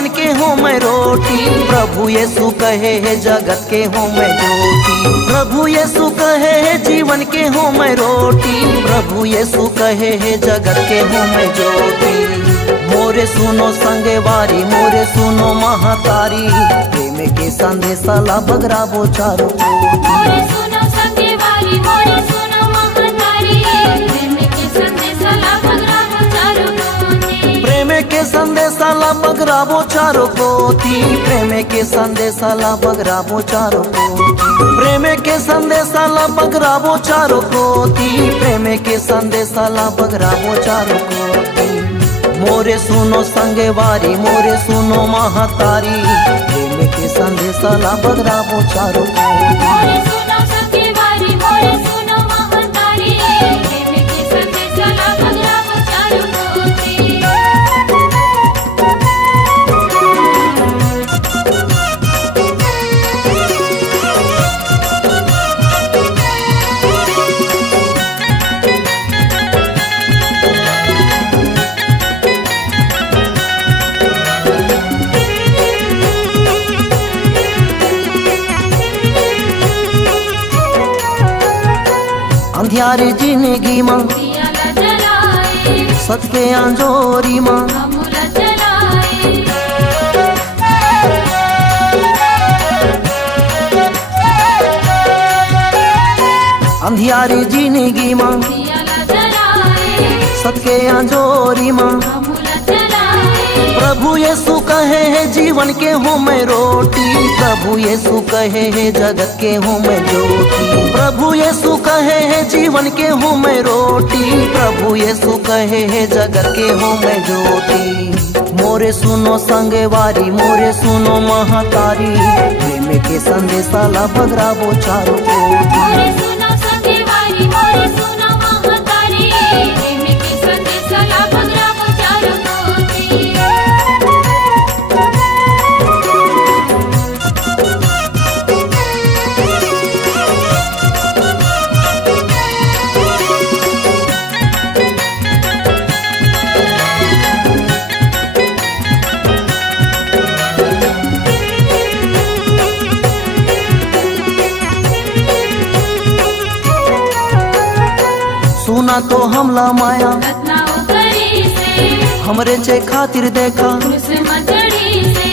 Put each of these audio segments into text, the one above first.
जीवन के हो मैं रोटी। प्रभु यीशु कहे है जगत के हो मैं ज्योति। प्रभु यीशु कहे है जीवन के हो मैं रोटी। प्रभु यीशु कहे है जगत के हो मैं ज्योति। मोरे सुनो संगे वारी, मोरे सुनो महातारी, प्रेम के संदेशा ला बगरा बोचारो। मोरे सुनो संगे वारी, मोरे सुनो महातारी, प्रेम के संदेशा ला बगरा बोचारो कोती। प्रेम के संदेशा ला बगरा बोचारो कोती। प्रेम के संदेशा ला बगरा बोचारो कोती। प्रेम के संदेशा ला बगरा बोचारो कोती। प्रेम के संदेशा ला बगरा बोचारो कोती। मोरे सुनो संगे वारी, मोरे सुनो महातारी, प्रेम के संदेशा ला बगरा बोचारो कोती। मोरे सुनो संगे वारी, मोरे सुनो महातारी, प्रेम के संदेशा ला बगरा बोचारो कोती। अंधियारी जिंदगी मां दिया ला जलाए, सच के आंजोरी मां, हमला जलाए। अंधियारी जिंदगी मां दिया ला जलाए, सच के आंजोरी मां। हमला जलाए। प्रभु यीशु कहे है जीवन के हो मैं रोटी। प्रभु यीशु कहे है जगत के हो मैं ज्योति। प्रभु यीशु कहे है जीवन के हो मैं रोटी। प्रभु यीशु कहे है जगत के हो मैं ज्योति। मोरे सुनो संगे वारी, मोरे सुनो महातारी, प्रेम के संदेशा ला बगरा बोचारो कोती। मोरे सुनो संगे वारी, मोरे सुनो महातारी, प्रेम के संदेशा ला बगरा बोचारो कोती। सुना तो हमला माया, रत्ना उतरी से, हमरे चे खातिर देखा, क्रूस मचड़ी से।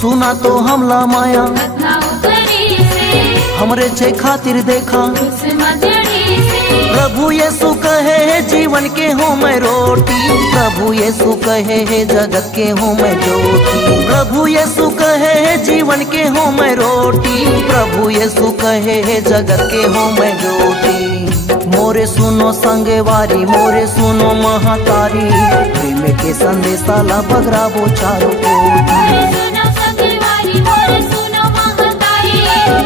सुना तो हमला माया, रत्ना उतरी से, हमरे चे खातिर देखा। क्रूस मचड़ी से। प्रभु यीशु कहे है जीवन के हो मैं रोटी। प्रभु यीशु कहे है जगत के हो मैं ज्योति। प्रभु यीशु कहे है जीवन के हो मैं रोटी। प्रभु यीशु कहे है जगत के हो मैं ज्योति। मोरे सुनो संगे वारी, मोरे सुनो महातारी, प्रेम के संदेशा ला बगरा बोचारो कोती। मोरे सुनो संगे वारी, मोरे सुनो महातारी,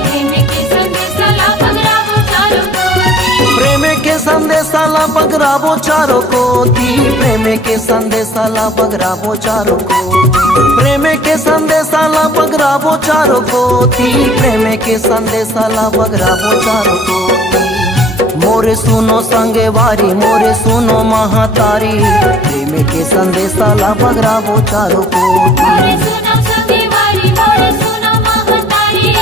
प्रेम के संदेशा ला बगरा बोचारो कोती। प्रेम के संदेशा ला बगरा बोचारो कोती। प्रेम के संदेशा ला बगरा बोचारो कोती। प्रेम के संदेशा ला बगरा बोचारो कोती। प्रेम के संदेशा ला बगरा बोचारो कोती। मोरे सुनो संगे वारी, मोरे सुनो महातारी, प्रेम के संदेशा ला बगरा बोचारो कोती। मोरे सुनो संगे वारी, मोरे सुनो महातारी,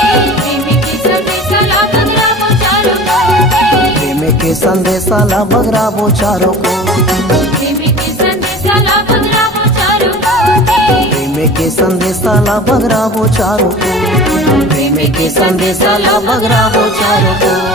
प्रेम के संदेशा ला बगरा बोचारो कोती। प्रेम के संदेशा ला बगरा बोचारो कोती। प्रेम के संदेशा ला बगरा बोचारो कोती। प्रेम के संदेशा ला बगरा बोचारो कोती। प्रेम के संदेशा ला बगरा बोचारो कोती।